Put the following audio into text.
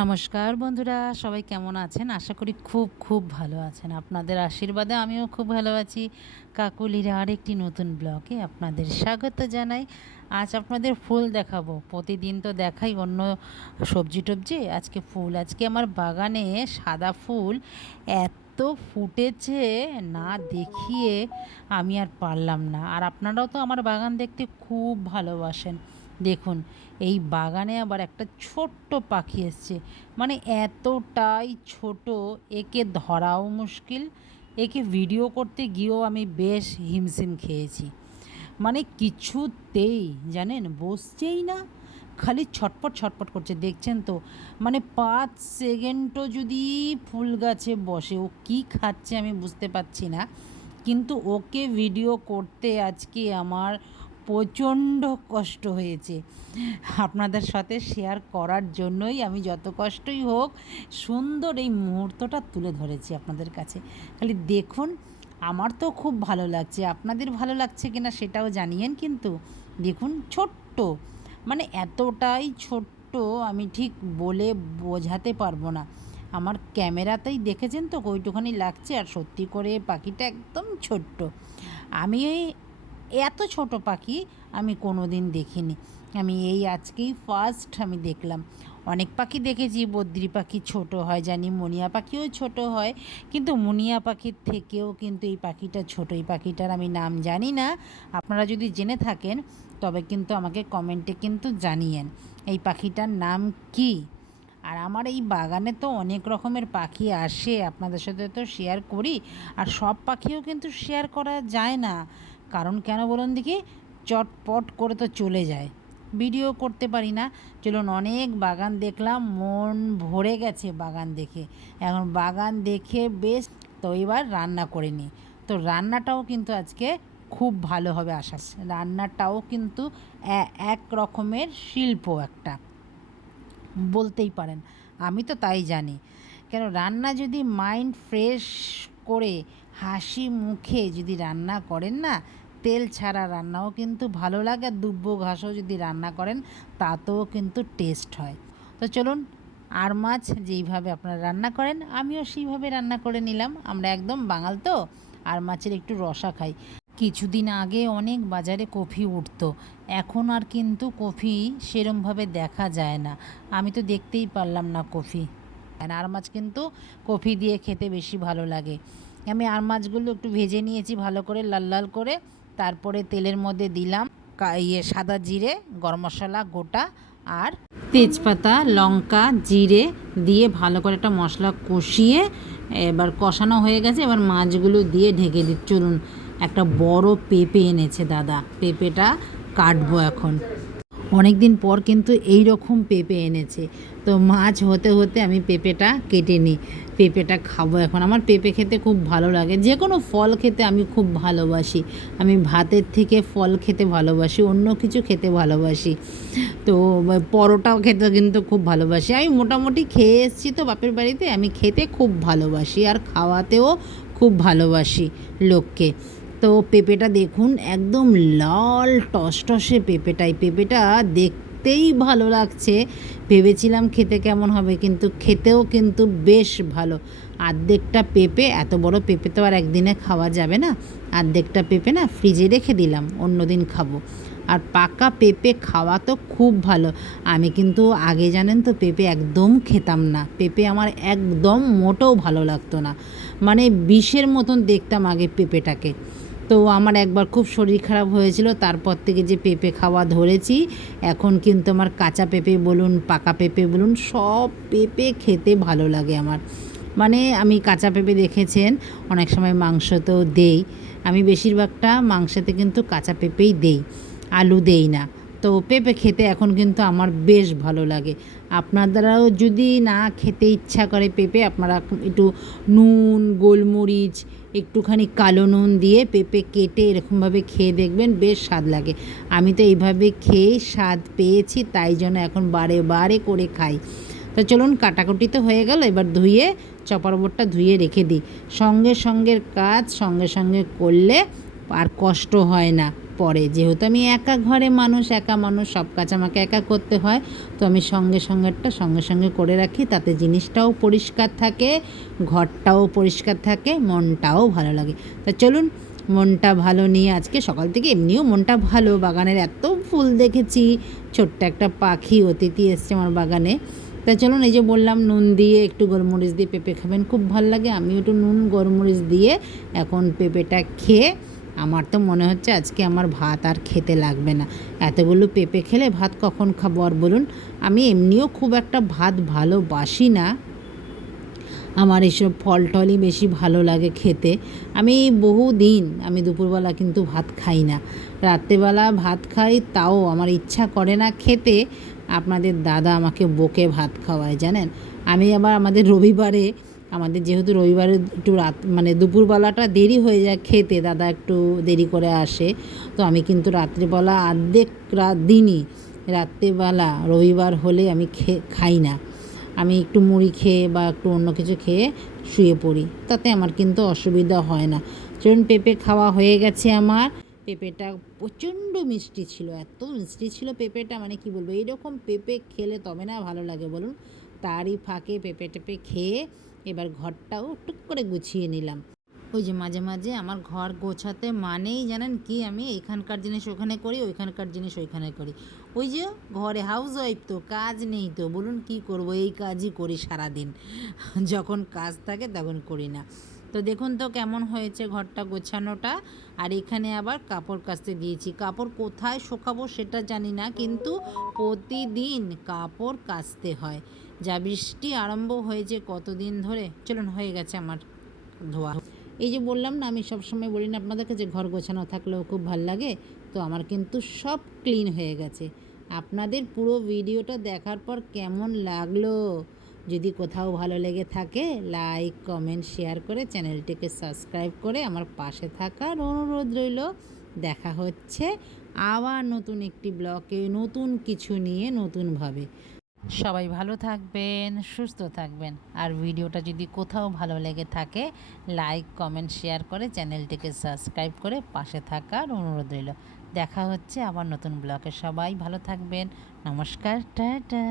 নমস্কার বন্ধুরা, সবাই কেমন আছেন? আশা করি খুব খুব ভালো আছেন। আপনাদের আশীর্বাদে আমিও খুব ভালো আছি। কাকুলির আরেকটি নতুন ব্লগে আপনাদের স্বাগত জানাই। আজ আপনাদের ফুল দেখাবো। প্রতিদিন তো দেখাই অন্য সবজি টবজি, আজকে ফুল। আজকে আমার বাগানে সাদা ফুল এত ফুটেছে, না দেখিয়ে আমি আর পারলাম না। আর আপনারাও তো আমার বাগান দেখতে খুব ভালোবাসেন। দেখুন, এই বাগানে আবার একটা ছোট্ট পাখি এসছে, মানে এতটাই ছোট, একে ধরাও মুশকিল। একে ভিডিও করতে গিয়েও আমি বেশ হিমশিম খেয়েছি। মানে কিছুতেই জানেন বসছেই না, খালি ছটপট ছটপট করছে, দেখছেন তো। মানে 5 সেকেন্ডও যদি ফুল গাছে বসে, ও কী খাচ্ছে আমি বুঝতে পারছি না। কিন্তু ওকে ভিডিও করতে আজকে আমার প্রচণ্ড কষ্ট হয়েছে। আপনাদের সাথে শেয়ার করার জন্যই আমি যত কষ্টই হোক সুন্দর এই মুহূর্তটা তুলে ধরেছি আপনাদের কাছে। খালি দেখুন, আমার তো খুব ভালো লাগছে, আপনাদের ভালো লাগছে কিনা সেটাও জানিয়েন। কিন্তু দেখুন, ছোট্ট, মানে এতটাই ছোট্ট, আমি ঠিক বলে বোঝাতে পারবো না। আমার ক্যামেরাতেই দেখেছেন তো কইটুখানি লাগছে, আর সত্যি করে পাখিটা একদম ছোট্ট। আমি এত ছোট পাখি আমি কোনো দিন দেখিনি। আমি এই আজকেই ফার্স্ট আমি দেখলাম। অনেক পাখি দেখেছি, বদ্রি পাখি ছোট হয় জানি, মুনিয়া পাখিও ছোট হয়, কিন্তু মুনিয়া পাখির থেকেও কিন্তু এই পাখিটা ছোট। এই পাখিটার আমি নাম জানি না, আপনারা যদি জেনে থাকেন তবে কিন্তু আমাকে কমেন্টে কিন্তু জানিয়েন এই পাখিটার নাম কি। আর আমার এই বাগানে তো অনেক রকমের পাখি আসে, আপনাদের সাথে তো শেয়ার করি। আর সব পাখিও কিন্তু শেয়ার করা যায় না, কারণ কেন বলুন দেখি, চটপট করে তো চলে যায়, ভিডিও করতে পারি না। চলুন, অনেক বাগান দেখলাম, মন ভরে গেছে বাগান দেখে। এখন বাগান দেখে বেশ, তো এবার রান্না করে নিই। তো রান্নাটাও কিন্তু আজকে খুব ভালো হবে আশা করছি। রান্নাটাও কিন্তু এক রকমের শিল্প একটা বলতেই পারেন, আমি তো তাই জানি। কেন, রান্না যদি মাইন্ড ফ্রেশ করে হাসি মুখে যদি রান্না করেন না, তেল ছাড়া রান্নাও কিন্তু ভালো লাগে। আর দুব্বো ঘাসও যদি রান্না করেন তাতেও কিন্তু টেস্ট হয়। তো চলুন, আর মাছ যেইভাবে আপনারা রান্না করেন আমিও সেইভাবে রান্না করে নিলাম। আমরা একদম বাঙাল তো, আর মাছের একটু রসা খাই। কিছুদিন আগে অনেক বাজারে কফি উঠতো, এখন আর কিন্তু কফি সেরমভাবে দেখা যায় না। আমি তো দেখতেই পারলাম না কফি। আর মাছ কিন্তু কফি দিয়ে খেতে বেশি ভালো লাগে। আমি আর মাছগুলো একটু ভেজে নিয়েছি ভালো করে, লাল লাল করে। তারপরে তেলের মধ্যে দিলাম সাদা জিরে, গরম মশলা গোটা, আর তেজপাতা, লঙ্কা, জিরে দিয়ে ভালো করে একটা মশলা কষিয়ে, এবার কষানো হয়ে গেছে, এবার মাছগুলো দিয়ে ঢেকে দিই। চলুন, একটা বড় পেঁপে এনেছে দাদা, পেঁপেটা কাটবো এখন। অনেক দিন পর কিন্তু এই রকম পেঁপে এনেছে। তো মাছ হতে হতে আমি পেঁপেটা কেটে নিই, পেঁপেটা খাবো এখন। আমার পেঁপে খেতে খুব ভালো লাগে, যে কোনো ফল খেতে আমি খুব ভালোবাসি। আমি ভাতের থেকে ফল খেতে ভালোবাসি, অন্য কিছু খেতে ভালোবাসি। তো পরোটাও খেতে কিন্তু খুব ভালোবাসি। আমি মোটামুটি খেয়ে এসেছি তো বাপের বাড়িতে, আমি খেতে খুব ভালোবাসি আর খাওয়াতেও খুব ভালোবাসি লোককে। তো পেঁপেটা দেখুন, একদম লাল টসটসে পেঁপেটাই, পেঁপেটা দেখতেই ভালো লাগছে। ভেবেছিলাম খেতে কেমন হবে, কিন্তু খেতেও কিন্তু বেশ ভালো। আর্ধেকটা পেঁপে, এত বড় পেঁপে তো আর একদিনে খাওয়া যাবে না, আর্ধেকটা পেঁপে না ফ্রিজে রেখে দিলাম, অন্য দিন খাবো। আর পাকা পেঁপে খাওয়া তো খুব ভালো। আমি কিন্তু আগে জানেন তো পেঁপে একদম খেতাম না, পেঁপে আমার একদম মোটেও ভালো লাগতো না, মানে বিষের মতন দেখতাম আগে পেঁপেটাকে। তো আমার একবার খুব শরীর খারাপ হয়েছিল, তারপর থেকে যে পেঁপে খাওয়া ধরেছি। এখন কিন্তু আমার কাঁচা পেঁপে বলুন, পাকা পেঁপে বলুন, সব পেঁপে খেতে ভালো লাগে আমার। মানে আমি কাঁচা পেঁপে দেখেছেন অনেক সময় মাংসতেও দেই, আমি বেশিরভাগটা মাংসতে কিন্তু কাঁচা পেঁপেই দেই, আলু দেই না। তো পেঁপে খেতে এখন কিন্তু আমার বেশ ভালো লাগে। আপনারাও যদি না খেতে ইচ্ছা করে পেঁপে, আপনারা একটু নুন, গোলমরিচ, একটুখানি কালো নুন দিয়ে পেঁপে কেটে এরকমভাবে খেয়ে দেখবেন, বেশ স্বাদ লাগে। আমি তো এইভাবে খেয়ে স্বাদ পেয়েছি, তাই জন্য এখন বারে বারে করে খাই। তো চলুন, কাটাকুটি তো হয়ে গেল, এবার ধুয়ে চপার বোর্ডটা ধুয়ে রেখে দিই। সঙ্গে সঙ্গের কাজ সঙ্গে সঙ্গে করলে আর কষ্ট হয় না। পরে যেহেতু আমি একা ঘরে মানুষ, একা মানুষ, সব কাজ আমাকে একা করতে হয়, তো আমি সঙ্গে সঙ্গে করে রাখি, তাতে জিনিসটাও পরিষ্কার থাকে, ঘরটাও পরিষ্কার থাকে, মনটাও ভালো লাগে। তা চলুন, মনটা ভালো নিয়ে আজকে সকাল থেকে এমনিও মনটা ভালো, বাগানের এত ফুল দেখেছি, ছোট্ট একটা পাখি অতিথি এসছে আমার বাগানে। তা চলুন, এই যে বললাম নুন দিয়ে একটু গোলমরিচ দিয়ে পেঁপে খাবেন, খুব ভালো লাগে। আমিও একটু নুন গোলমরিচ দিয়ে এখন পেঁপেটা খেয়ে আমার তো মনে হচ্ছে আজকে আমার ভাত আর খেতে লাগবে না। এতগুলো পেঁপে খেলে ভাত কখন খাবো আর বলুন। আমি এমনিও খুব একটা ভাত ভালোবাসি না, আমার এইসব ফল টলই বেশি ভালো লাগে খেতে। আমি বহুদিন আমি দুপুরবেলা কিন্তু ভাত খাই না, রাত্রেবেলা ভাত খাই, তাও আমার ইচ্ছা করে না খেতে। আপনাদের দাদা আমাকে বকে ভাত খাওয়ায় জানেন। আমি আবার আমাদের যেহেতু রবিবারে একটু রাত মানে দুপুরবেলাটা দেরি হয়ে যায় খেতে, দাদা একটু দেরি করে আসে, তো আমি কিন্তু রাত্রিবেলা অর্ধেক দিনই রাত্রেবেলা রবিবার হলে আমি খাই না। আমি একটু মুড়ি খেয়ে বা একটু অন্য কিছু খেয়ে শুয়ে পড়ি, তাতে আমার কিন্তু অসুবিধা হয় না। চলুন, পেঁপে খাওয়া হয়ে গেছে আমার। পেঁপেটা প্রচণ্ড মিষ্টি ছিল, এত মিষ্টি ছিল পেঁপেটা, মানে কি বলবো, এইরকম পেঁপে খেলে তবে না ভালো লাগে বলুন। তারই ফাঁকে পেঁপে টেপে খেয়ে এবার ঘরটাও টুক করে গুছিয়ে নিলাম। ওই যে মাঝে মাঝে আমার ঘর গোছাতে মানেই জানেন কি, আমি এখানকার জিনিস ওখানে করি, ওইখানকার জিনিস ওইখানে করি। ওই যে ঘরে হাউস ওয়াইফ তো, কাজ নেই তো বলুন, কি করব, এই কাজই করি সারাদিন। যখন কাজ থাকে তখন করি না। তো দেখুন তো কেমন হয়েছে ঘরটা গোছানোটা। আর এখানে আবার কাপড় কাচতে দিয়েছি, কাপড় কোথায় শুকাবো সেটা জানি না, কিন্তু প্রতিদিন কাপড় কাচতে হয়। যা বৃষ্টি আরম্ভ হয়েছে কতদিন ধরে। চলুন, হয়ে গেছে আমার ধোয়া। এই যে বললাম না, আমি সবসময় বলি না আপনাদেরকে যে ঘর গোছানো থাকলেও খুব ভালো লাগে, তো আমার কিন্তু সব ক্লিন হয়ে গেছে। আপনাদের পুরো ভিডিওটা দেখার পর কেমন লাগলো, যদি কোথাও ভালো লেগে থাকে লাইক কমেন্ট শেয়ার করে চ্যানেলটিকে সাবস্ক্রাইব করে আমার পাশে থাকার অনুরোধ রইল। দেখা হচ্ছে আবার নতুন একটি ব্লগে, নতুন কিছু নিয়ে, নতুনভাবে। সবাই ভালো থাকবেন, সুস্থ থাকবেন। আর ভিডিওটা যদি কোথাও ভালো লেগে থাকে লাইক কমেন্ট শেয়ার করে চ্যানেলটিকে সাবস্ক্রাইব করে পাশে থাকার অনুরোধ রইল। দেখা হচ্ছে আবার নতুন ব্লগে। সবাই ভালো থাকবেন। নমস্কার, টাটা।